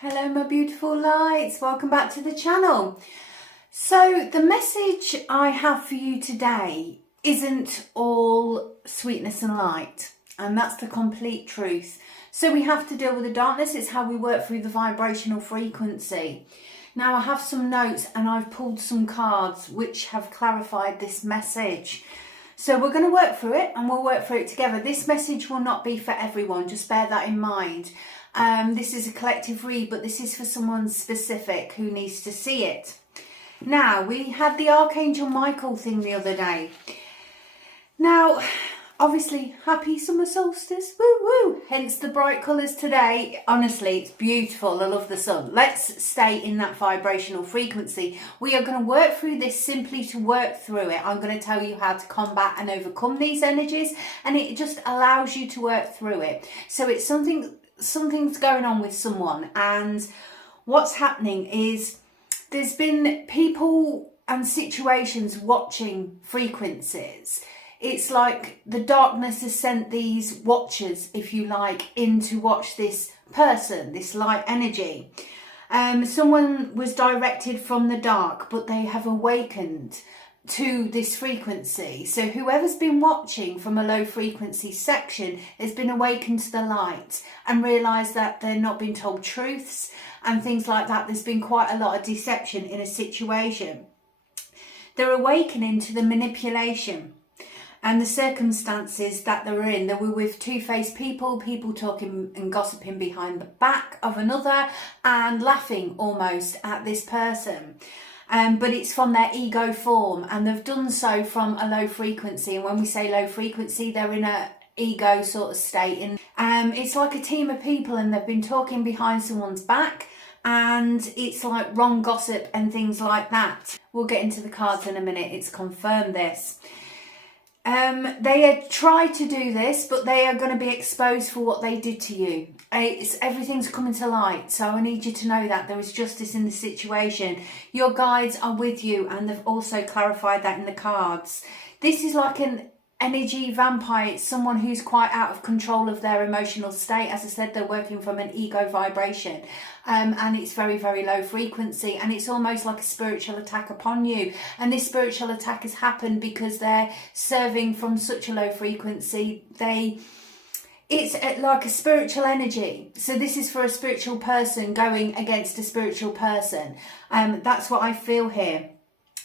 Hello my beautiful lights, welcome back to the channel. So the message I have for you today isn't all sweetness and light, and that's the complete truth. So we have to deal with the darkness. It's how we work through the vibrational frequency. Now I have some notes and I've pulled some cards which have clarified this message. So we're going to work through it and we'll work through it together. This message will not be for everyone, just bear that in mind. This is a collective read, but this is for someone specific who needs to see it. Now, we had the Archangel Michael thing the other day. Now, obviously, happy summer solstice, woo woo, hence the bright colours today. Honestly, it's beautiful, I love the sun. Let's stay in that vibrational frequency. We are going to work through this simply to work through it. I'm going to tell you how to combat and overcome these energies, and it just allows you to work through it. So it's something's going on with someone, and what's happening is there's been people and situations watching frequencies. It's like the darkness has sent these watchers, if you like, in to watch this person, this light energy. Someone was directed from the dark, but they have awakened to this frequency. So whoever's been watching from a low frequency section has been awakened to the light and realised that they're not being told truths and things like that. There's been quite a lot of deception in a situation. They're awakening to the manipulation and the circumstances that they were in. They were with two-faced people talking and gossiping behind the back of another and laughing almost at this person. But it's from their ego form, and they've done so from a low frequency. And when we say low frequency, they're in a ego sort of state. And it's like a team of people, and they've been talking behind someone's back, and it's like wrong gossip and things like that. We'll get into the cards in a minute. It's confirmed this. They had tried to do this, but they are going to be exposed for what they did to you. Everything's coming to light, so I need you to know that there is justice in the situation. Your guides are with you, and they've also clarified that in the cards. This is like an energy vampire. It's someone who's quite out of control of their emotional state. As I said, they're working from an ego vibration, and it's very, very low frequency, and it's almost like a spiritual attack upon you. And this spiritual attack has happened because they're serving from such a low frequency. It's like a spiritual energy. So this is for a spiritual person going against a spiritual person. That's what I feel here.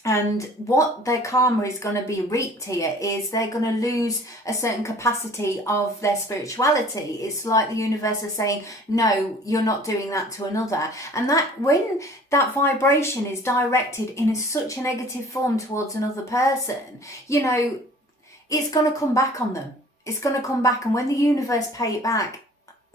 And what their karma is going to be reaped here is they're going to lose a certain capacity of their spirituality. It's like the universe is saying, no, you're not doing that to another. And that when that vibration is directed in such a negative form towards another person, you know, it's going to come back on them. It's going to come back. And when the universe pay it back,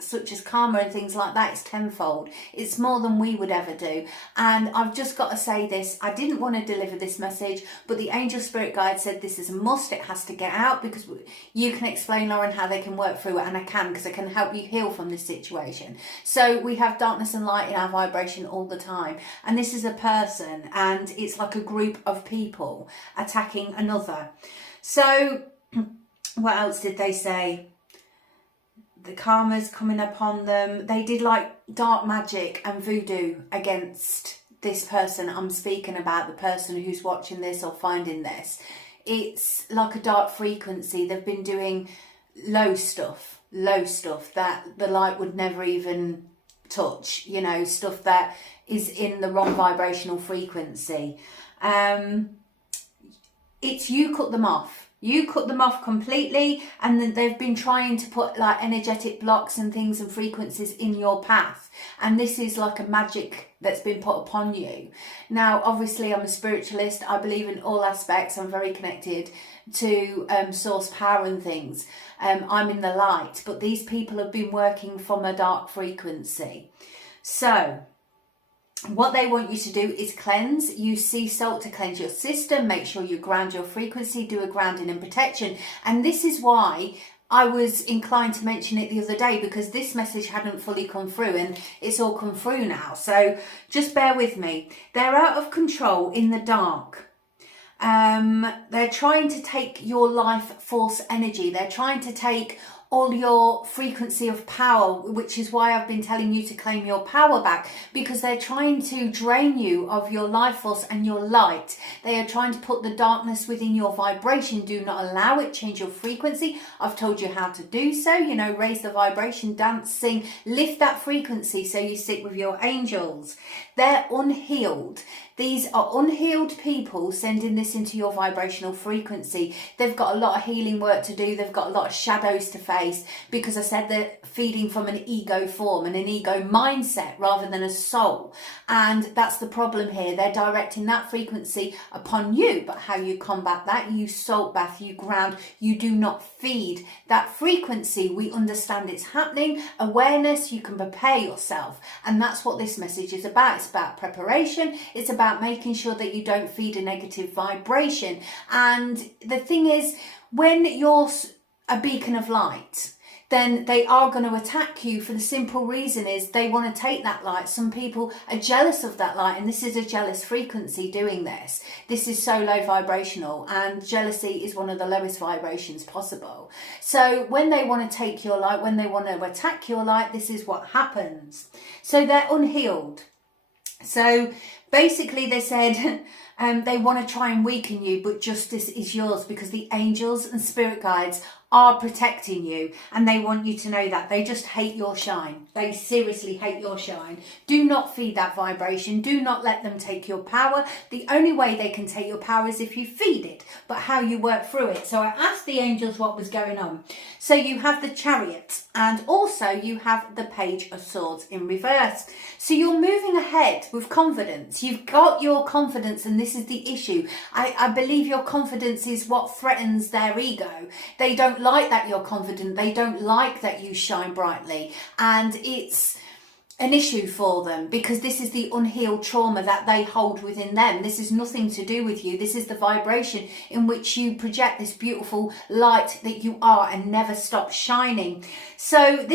such as karma and things like that, it's tenfold. It's more than we would ever do. And I've just got to say this, I didn't want to deliver this message, but the angel spirit guide said this is a must. It has to get out, because you can explain, Lauren, how they can work through it, and I can, because I can help you heal from this situation. So we have darkness and light in our vibration all the time, and this is a person, and it's like a group of people attacking another. So what else did they say? The karma's coming upon them. They did like dark magic and voodoo against this person I'm speaking about, the person who's watching this or finding this. It's like a dark frequency. They've been doing low stuff that the light would never even touch, you know, stuff that is in the wrong vibrational frequency. It's you cut them off. You cut them off completely, and then they've been trying to put like energetic blocks and things and frequencies in your path. And this is like a magic that's been put upon you. Now, obviously, I'm a spiritualist. I believe in all aspects. I'm very connected to source power and things. I'm in the light, but these people have been working from a dark frequency. So what they want you to do is cleanse. Use sea salt to cleanse your system. Make sure you ground your frequency. Do a grounding and protection. And this is why I was inclined to mention it the other day, because this message hadn't fully come through, and it's all come through now. So just bear with me. They're out of control in the dark. They're trying to take your life force energy. They're trying to take all your frequency of power, which is why I've been telling you to claim your power back, because they're trying to drain you of your life force and your light. They are trying to put the darkness within your vibration. Do not allow it. Change your frequency. I've told you how to do so. You know, raise the vibration, dance, sing, lift that frequency so you sit with your angels. They're unhealed. These are unhealed people sending this into your vibrational frequency. They've got a lot of healing work to do. They've got a lot of shadows to face, because I said they're feeding from an ego form and an ego mindset rather than a soul. And that's the problem here. They're directing that frequency upon you. But how you combat that? You salt bath, you ground, you do not feed that frequency. We understand it's happening. Awareness, you can prepare yourself. And that's what this message is about. It's about preparation. It's about making sure that you don't feed a negative vibration. And the thing is, when you're a beacon of light, then they are going to attack you for the simple reason is they want to take that light. Some people are jealous of that light, and this is a jealous frequency doing this. This is so low vibrational, and jealousy is one of the lowest vibrations possible. So when they want to take your light, when they want to attack your light, this is what happens. So they're unhealed. So basically they said they want to try and weaken you, but justice is yours, because the angels and spirit guides are protecting you, and they want you to know that. They just hate your shine. They seriously hate your shine. Do not feed that vibration. Do not let them take your power. The only way they can take your power is if you feed it, but how you work through it. So I asked the angels what was going on. So you have the Chariot, and also you have the Page of Swords in reverse. So you're moving ahead with confidence. You've got your confidence, and this is the issue. I believe your confidence is what threatens their ego. They don't like that you're confident. They don't like that you shine brightly, and it's an issue for them, because this is the unhealed trauma that they hold within them. This is nothing to do with you. This is the vibration in which you project this beautiful light that you are and never stop shining. So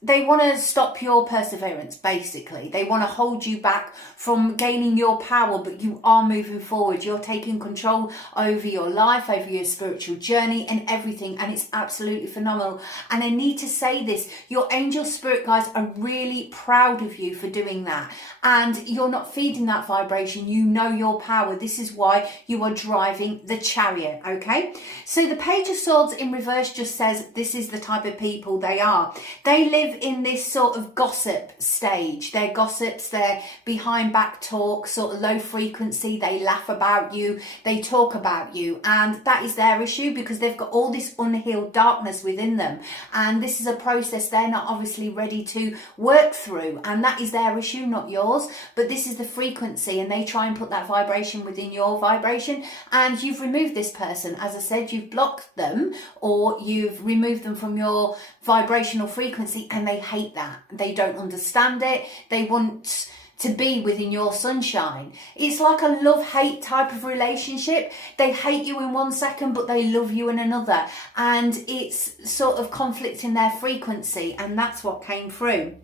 they want to stop your perseverance, basically. They want to hold you back from gaining your power, but you are moving forward. You're taking control over your life, over your spiritual journey and everything, and it's absolutely phenomenal. And I need to say this, your angel spirit guides are really proud of you for doing that, and you're not feeding that vibration. You know your power. This is why you are driving the Chariot, okay? So the Page of Swords in reverse just says this is the type of people they are. They live in this sort of gossip stage. They're gossips, they're behind back talk, sort of low frequency. They laugh about you, they talk about you, and that is their issue, because they've got all this unhealed darkness within them, and this is a process they're not obviously ready to work through, and that is their issue, not yours. But this is the frequency, and they try and put that vibration within your vibration, and you've removed this person. As I said, you've blocked them, or you've removed them from your vibrational frequency, and they hate that. They don't understand it. They want to be within your sunshine. It's like a love-hate type of relationship. They hate you in one second, but they love you in another, and it's sort of conflict in their frequency, and that's what came through.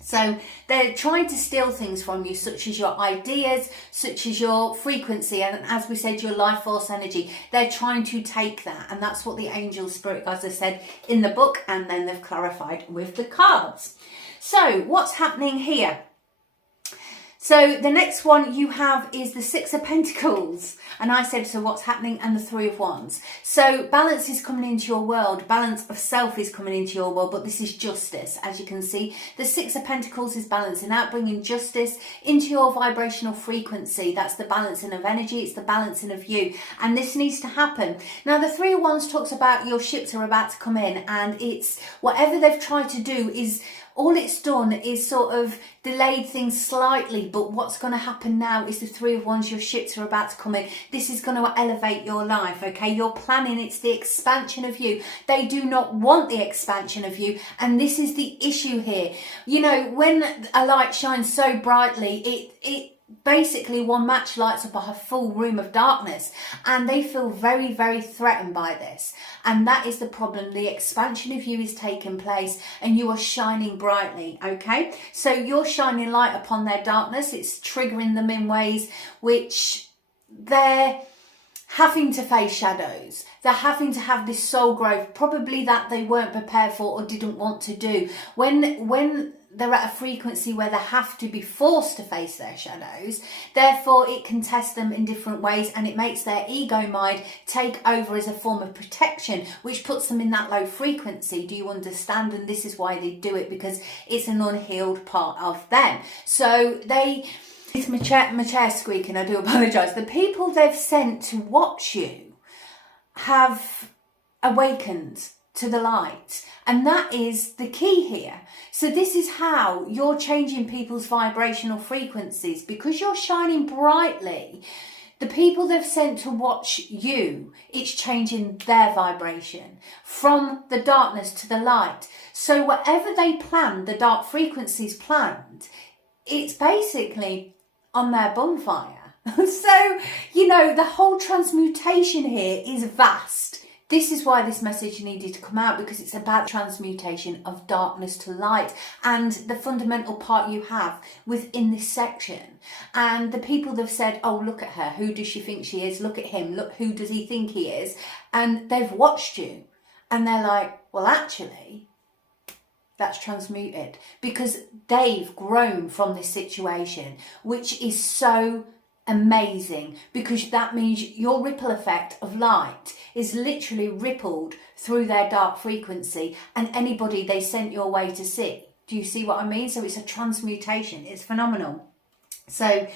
So they're trying to steal things from you, such as your ideas, such as your frequency, and as we said, your life force energy. They're trying to take that, and that's what the angel spirit guides have said in the book, and then they've clarified with the cards. So what's happening here? So the next one you have is the Six of Pentacles. And I said, so what's happening? And the Three of Wands. So balance is coming into your world. Balance of self is coming into your world, but this is justice. As you can see, the Six of Pentacles is balancing out, bringing justice into your vibrational frequency. That's the balancing of energy. It's the balancing of you. And this needs to happen. Now, the Three of Wands talks about your ships are about to come in, and it's whatever they've tried to do is all it's done is sort of delayed things slightly, but what's going to happen now is the Three of Wands, your ships are about to come in. This is going to elevate your life, okay? You're planning, it's the expansion of you. They do not want the expansion of you, and this is the issue here. You know, when a light shines so brightly, it basically one match lights up a full room of darkness, and they feel very, very threatened by this. And that is the problem. The expansion of you is taking place, and you are shining brightly, okay? So you're shining light upon their darkness. It's triggering them in ways which they're having to face shadows. They're having to have this soul growth, probably that they weren't prepared for or didn't want to do. When they're at a frequency where they have to be forced to face their shadows, therefore it can test them in different ways, and it makes their ego mind take over as a form of protection, which puts them in that low frequency. Do you understand? And this is why they do it, because it's an unhealed part of them. So it's my chair squeaking, I do apologise. The people they've sent to watch you have awakened to the light, and that is the key here. So this is how you're changing people's vibrational frequencies, because you're shining brightly. The people they've sent to watch you, it's changing their vibration from the darkness to the light. So whatever they planned, the dark frequencies planned, it's basically on their bonfire. So, you know, the whole transmutation here is vast. This is why this message needed to come out, because it's about transmutation of darkness to light and the fundamental part you have within this section. And the people that have said, oh, look at her, who does she think she is? Look at him, look, who does he think he is? And they've watched you and they're like, well, actually, that's transmuted, because they've grown from this situation, which is so amazing, because that means your ripple effect of light is literally rippled through their dark frequency and anybody they sent your way to see. Do you see what I mean? So it's a transmutation. It's phenomenal. So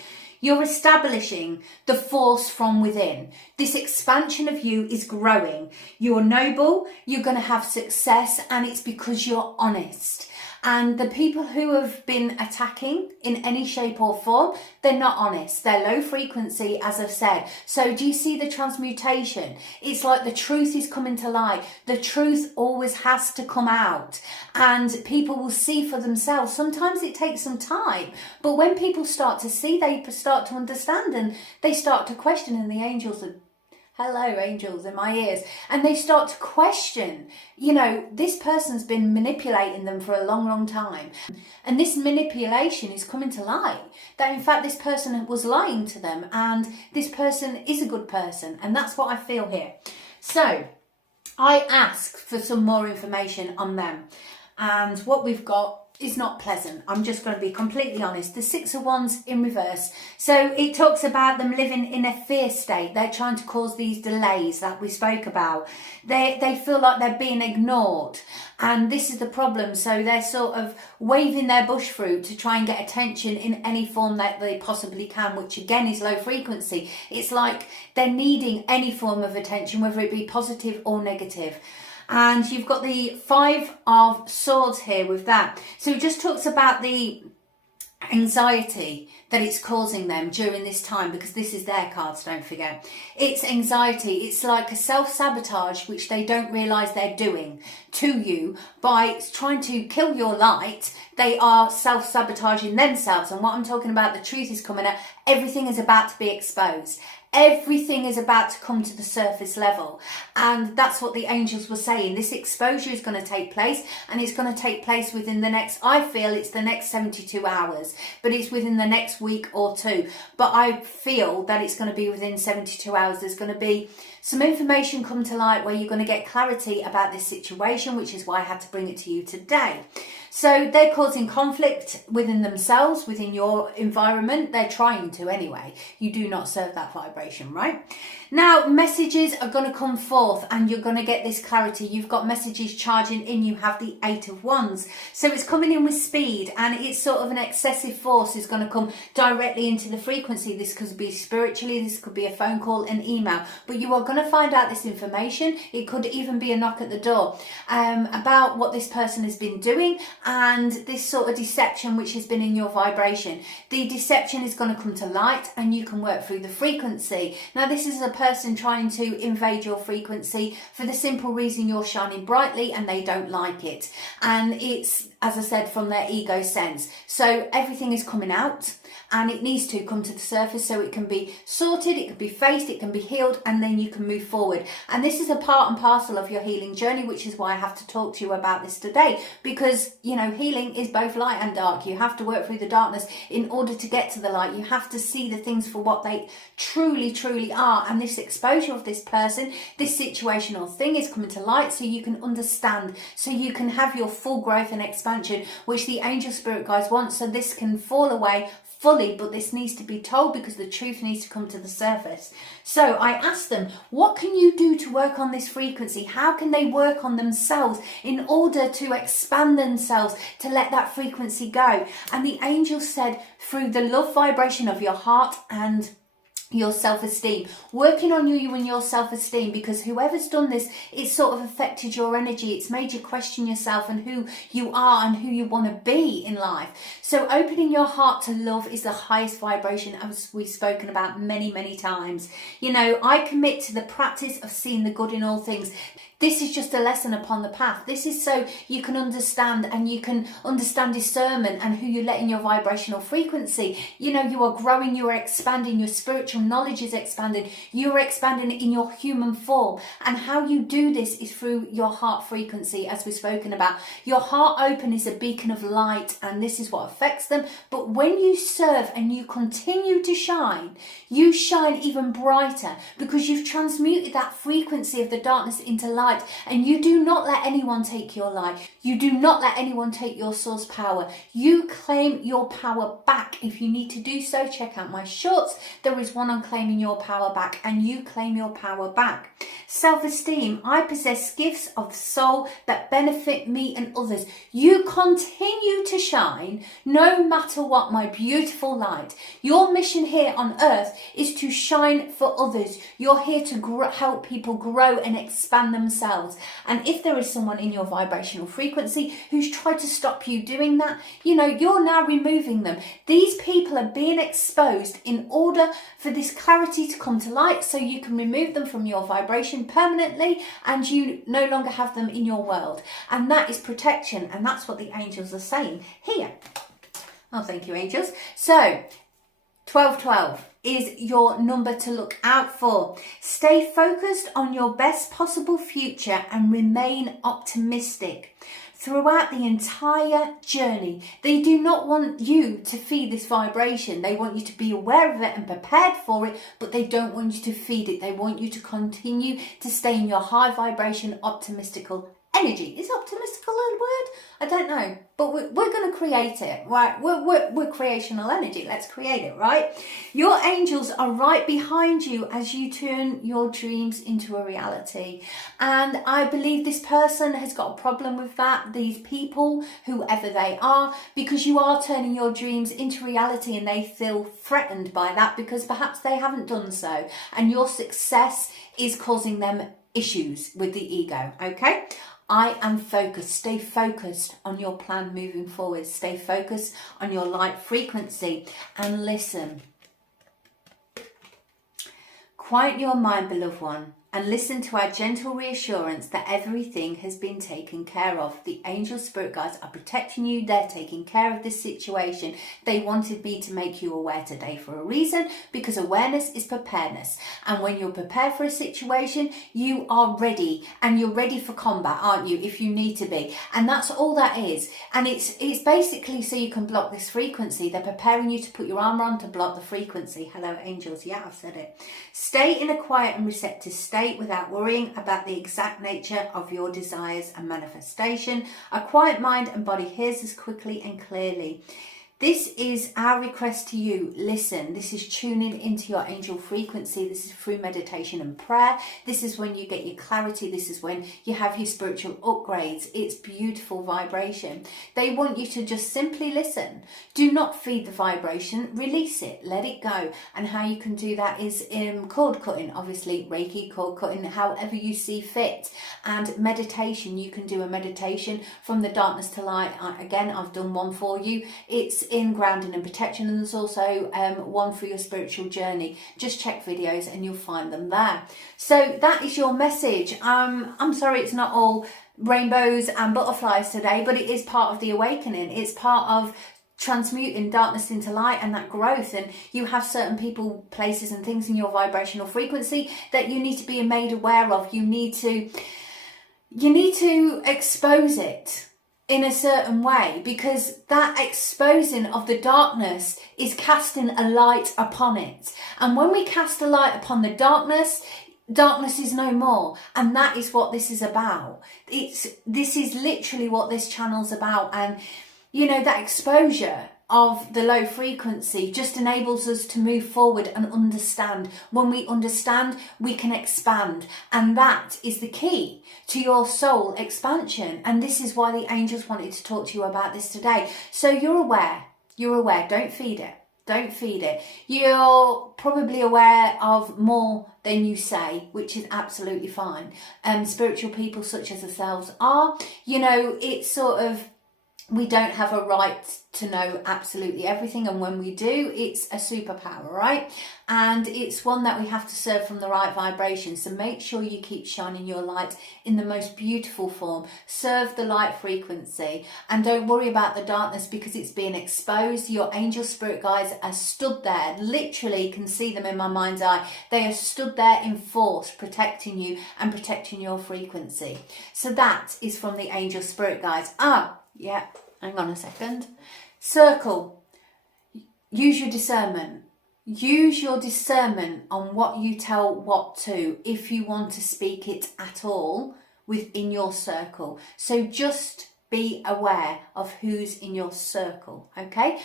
you're establishing the force from within. This expansion of you is growing. You're noble, you're going to have success, and it's because you're honest. And the people who have been attacking in any shape or form, they're not honest. They're low frequency, as I've said. So do you see the transmutation? It's like the truth is coming to light. The truth always has to come out, and people will see for themselves. Sometimes it takes some time, but when people start to see, they start to understand, and they start to question, and the angels are, hello, angels in my ears. And they start to question, you know, this person's been manipulating them for a long, long time. And this manipulation is coming to light. That in fact, this person was lying to them, and this person is a good person. And that's what I feel here. So I ask for some more information on them. And what we've got is not pleasant. I'm just going to be completely honest. The Six of Wands in reverse. So it talks about them living in a fear state. They're trying to cause these delays that we spoke about. They feel like they're being ignored. And this is the problem. So they're sort of waving their bush fruit to try and get attention in any form that they possibly can, which again is low frequency. It's like they're needing any form of attention, whether it be positive or negative. And you've got the Five of Swords here with that. So it just talks about the anxiety that it's causing them during this time, because this is their cards, don't forget. It's anxiety. It's like a self-sabotage, which they don't realise they're doing to you by trying to kill your light. They are self-sabotaging themselves. And what I'm talking about, the truth is coming out. Everything is about to be exposed. Everything is about to come to the surface level, and that's what the angels were saying. This exposure is going to take place, and it's going to take place within the next, I feel it's the next 72 hours, but it's within the next week or two. But I feel that it's going to be within 72 hours. There's going to be some information come to light where you're going to get clarity about this situation, which is why I had to bring it to you today. So they're causing conflict within themselves, within your environment. They're trying to anyway. You do not serve that vibration, right? Now, messages are going to come forth, and you're going to get this clarity. You've got messages charging in. You have the Eight of Wands. So it's coming in with speed, and it's sort of an excessive force is going to come directly into the frequency. This could be spiritually, this could be a phone call, an email, but you are going to find out this information. It could even be a knock at the door about what this person has been doing, and this sort of deception which has been in your vibration. The deception is going to come to light, and you can work through the frequency. Now, this is a person trying to invade your frequency for the simple reason you're shining brightly, and they don't like it. And it's as I said, from their ego sense. So everything is coming out, and it needs to come to the surface so it can be sorted, it can be faced, it can be healed, and then you can move forward. And this is a part and parcel of your healing journey, which is why I have to talk to you about this today, because, you know, healing is both light and dark. You have to work through the darkness in order to get to the light. You have to see the things for what they truly, truly are. And this exposure of this person, this situation or thing is coming to light so you can understand, so you can have your full growth and expansion, which the angel spirit guides want. So this can fall away fully, but this needs to be told because the truth needs to come to the surface. So I asked them, what can you do to work on this frequency? How can they work on themselves in order to expand themselves, to let that frequency go? And the angel said, through the love vibration of your heart and your self-esteem, working on you and your self-esteem, because whoever's done this, it's sort of affected your energy. It's made you question yourself and who you are and who you want to be in life. So opening your heart to love is the highest vibration, as we've spoken about many, many times. You know, I commit to the practice of seeing the good in all things. This is just a lesson upon the path. This is so you can understand, and you can understand discernment and who you let in your vibrational frequency. You know, you are growing, you are expanding, your spiritual knowledge is expanding, you are expanding in your human form. And how you do this is through your heart frequency, as we've spoken about. Your heart open is a beacon of light, and this is what affects them. But when you serve and you continue to shine, you shine even brighter because you've transmuted that frequency of the darkness into light. And you do not let anyone take your light. You do not let anyone take your source power. You claim your power back. If you need to do so, check out my shorts. There is one on claiming your power back, and you claim your power back. Self-esteem. I possess gifts of soul that benefit me and others. You continue to shine no matter what, my beautiful light. Your mission here on earth is to shine for others. You're here to help people grow and expand themselves. And if there is someone in your vibrational frequency who's tried to stop you doing that, you know, you're now removing them. These people are being exposed in order for this clarity to come to light, so you can remove them from your vibration permanently and you no longer have them in your world. And that is protection, and that's what the angels are saying here. Oh, thank you, angels. So 1212 is your number to look out for. Stay focused on your best possible future and remain optimistic. Throughout the entire journey, they do not want you to feed this vibration. They want you to be aware of it and prepared for it, but they don't want you to feed it. They want you to continue to stay in your high vibration, optimistical energy. Is optimistical a word? I don't know, but we're going to create it, right? We're creational energy. Let's create it, right? Your angels are right behind you as you turn your dreams into a reality. And I believe this person has got a problem with that, these people, whoever they are, because you are turning your dreams into reality and they feel threatened by that because perhaps they haven't done so. And your success is causing them issues with the ego, okay? I am focused. Stay focused on your plan moving forward. Stay focused on your light frequency and listen. Quiet your mind, beloved one, and listen to our gentle reassurance that everything has been taken care of. The angel spirit guides are protecting you. They're taking care of this situation. They wanted me to make you aware today for a reason, because awareness is preparedness. And when you're prepared for a situation, you are ready, and you're ready for combat, aren't you, if you need to be. And that's all that is. And it's basically so you can block this frequency. They're preparing you to put your armor on to block the frequency. Hello, angels. Yeah, I've said it. Stay in a quiet and receptive state without worrying about the exact nature of your desires and manifestation. A quiet mind and body hears us quickly and clearly. This is our request to you. Listen, this is tuning into your angel frequency. This is through meditation and prayer. This is when you get your clarity. This is when you have your spiritual upgrades. It's beautiful vibration. They want you to just simply listen. Do not feed the vibration. Release it. Let it go. And how you can do that is cord cutting, obviously, Reiki, cord cutting, however you see fit. And meditation. You can do a meditation from the darkness to light. Again, I've done one for you. It's in grounding and protection, and there's also one for your spiritual journey. Just check videos and you'll find them there. So that is your message. I'm sorry it's not all rainbows and butterflies today, but it is part of the awakening. It's part of transmuting darkness into light and that growth. And you have certain people, places and things in your vibrational frequency that you need to be made aware of. You need to expose it in a certain way, because that exposing of the darkness is casting a light upon it. And when we cast a light upon the darkness, darkness is no more. And that is what this is about. This is literally what this channel's about. And you know, that exposure of the low frequency just enables us to move forward and understand. When we understand, we can expand. And that is the key to your soul expansion. And this is why the angels wanted to talk to you about this today. So you're aware. Don't feed it. Don't feed it. You're probably aware of more than you say, which is absolutely fine. Spiritual people such as ourselves are, you know, it's sort of, we don't have a right to know absolutely everything, and when we do, it's a superpower, right? And it's one that we have to serve from the right vibration. So make sure you keep shining your light in the most beautiful form. Serve the light frequency, and don't worry about the darkness because it's being exposed. Your angel spirit guides are stood there, literally can see them in my mind's eye. They are stood there in force, protecting you and protecting your frequency. So that is from the angel spirit guides. Yeah, hang on a second. Circle. Use your discernment. Use your discernment on what you tell what to, if you want to speak it at all within your circle. So just be aware of who's in your circle, okay?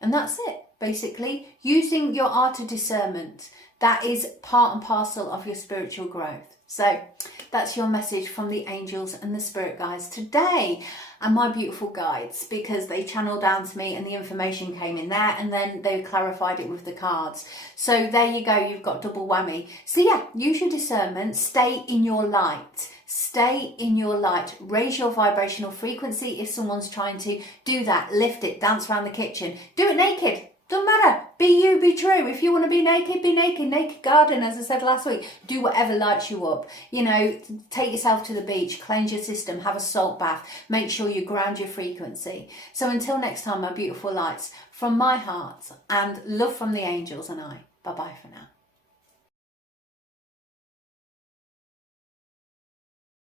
And that's it, basically. Using your art of discernment. That is part and parcel of your spiritual growth. So that's your message from the angels and the spirit guides today, and my beautiful guides, because they channeled down to me and the information came in there, and then they clarified it with the cards. So there you go, you've got double whammy. So yeah, use your discernment, stay in your light. Stay in your light, raise your vibrational frequency. If someone's trying to do that, lift it, dance around the kitchen, do it naked. Don't matter. Be you, be true. If you want to be naked, be naked. Naked garden, as I said last week. Do whatever lights you up. You know, take yourself to the beach, cleanse your system, have a salt bath. Make sure you ground your frequency. So until next time, my beautiful lights, from my heart and love from the angels and I. Bye-bye for now.